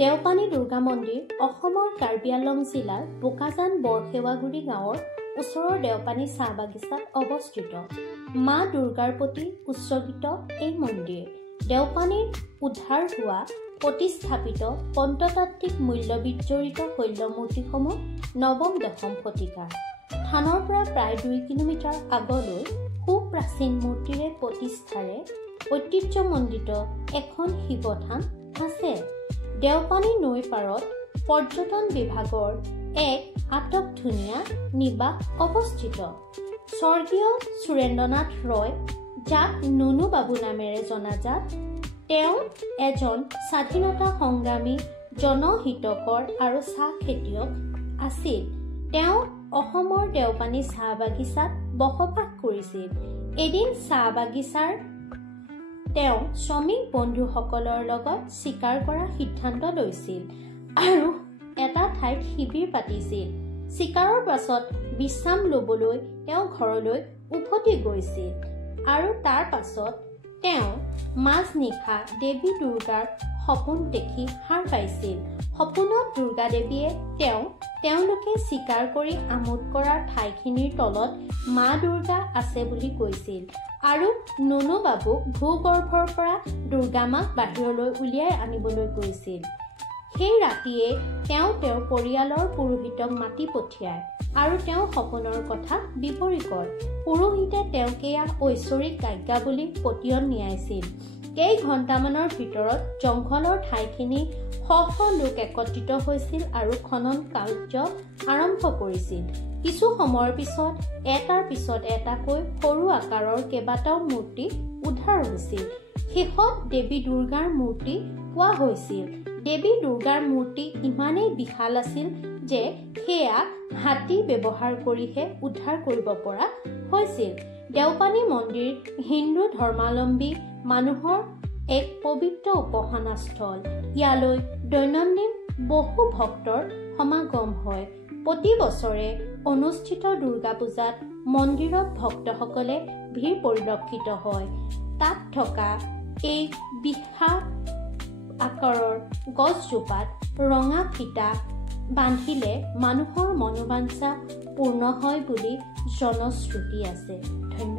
দেওপানী দুৰ্গা মন্দিৰ অসমৰ কাৰ্বি আংলং জিলাৰ বোকাজান বৰসেৱাগুৰি গাঁৱৰ ওচৰৰ দেওপানী চাহ বাগিচাত অৱস্থিত। মা দুৰ্গাৰ প্ৰতি উৎসৰ্গিত এই মন্দিৰ দেওপানীৰ উদ্ধাৰ হোৱা প্ৰতিস্থাপিত পঞ্চতাত্ত্বিক মূল্যবিজড়িত শৈলমূৰ্তিসমূহ নৱম-দশম শতিকাৰ। থানৰ পৰা প্ৰায় 2 কিলোমিটাৰ আগলৈ সুপ্ৰাচীন মূৰ্তিৰে প্ৰতিষ্ঠাৰে ঐতিহ্যমণ্ডিত এখন শিৱথান আছে। দেওপানী নৈৰ পাৰত পৰ্যটন বিভাগৰ এক আটকধুনীয়া নিবাস অৱস্থিত। স্বৰ্গীয় সুৰেন্দ্ৰনাথ ৰয়, যাক নুনু বাবু নামেৰে জনাজাত, তেওঁ এজন স্বাধীনতা সংগ্ৰামী, জনহিতকৰ আৰু চাহ খেতিয়ক আছিল। তেওঁ অসমৰ দেওপানী চাহ বাগিচাত বসবাস কৰিছিল। এদিন চাহ বাগিচাৰ তেওঁ শ্ৰমিক বন্ধুসকলৰ লগত চিকাৰ কৰাৰ সিদ্ধান্ত লৈছিল আৰু এটা ঠাইত শিবিৰ পাতিছিল। চিকাৰৰ পাছত বিশ্ৰাম ল'বলৈ তেওঁ ঘৰলৈ উভতি গৈছিল আৰু তাৰ পাছত তেওঁ মাজনিশা দেৱী দুৰ্গাৰ সপোন দেখি সাৰ পাইছিল। সপোনত দুৰ্গা দেৱীয়ে তেওঁলোকে চিকাৰ কৰি আমোদ কৰাৰ ঠাইখিনিৰ তলত মা দুৰ্গা আছে বুলি কৈছিল আৰু নুনু বাবুক ভূগৰ্ভৰ পৰা দুৰ্গা মাক বাহিৰলৈ উলিয়াই আনিবলৈ কৈছিল। সেই ৰাতিয়ে তেওঁ তেওঁৰ পৰিয়ালৰ পুৰোহিতক মাতি পঠিয়ায় আৰু তেওঁ সপোনৰ কথা বিৱৰি কয়। পুৰোহিতে তেওঁক এয়া ঐশ্বৰিক আজ্ঞা বুলি পতিয়ন নিয়াইছিল। কেইঘণ্টামানৰ ভিতৰত জংঘলৰ ঠাইখিনি শ লোক একত্ৰিত হৈছিল আৰু খনন কাৰ্য আৰম্ভ কৰিছিল। কিছু সময়ৰ পিছত এটাৰ পিছত এটাকৈ সৰু আকাৰৰ কেইবাটাও মূৰ্তি উদ্ধাৰ হৈছিল। শেষত দেৱী দুৰ্গাৰ মূৰ্তি পোৱা হৈছিল। দেৱী দুৰ্গাৰ মূৰ্তি ইমানেই বিশাল আছিল যে সেয়া হাতী ব্যৱহাৰ কৰিহে উদ্ধাৰ কৰিব পৰা হৈছিল। দেওপানী মন্দিৰ হিন্দু ধৰ্মাৱলম্বী মানুহৰ এক পবিত্ৰ উপাসনাস্থল। ইয়ালৈ দৈনন্দিন বহু ভক্তৰ সমাগম হয়। প্ৰতি বছৰে অনুষ্ঠিত দুৰ্গা পূজাত মন্দিৰত ভক্তসকলে ভিৰ পৰিলক্ষিত হয়। তাত থকা এই বিশাল আকাৰৰ গছজোপাত ৰঙা ফিটা বান্ধিলে মানুহৰ মনোবাঞ্ছা পূৰ্ণ হয় বুলি জনশ্ৰুতি আছে। ধন্যবাদ।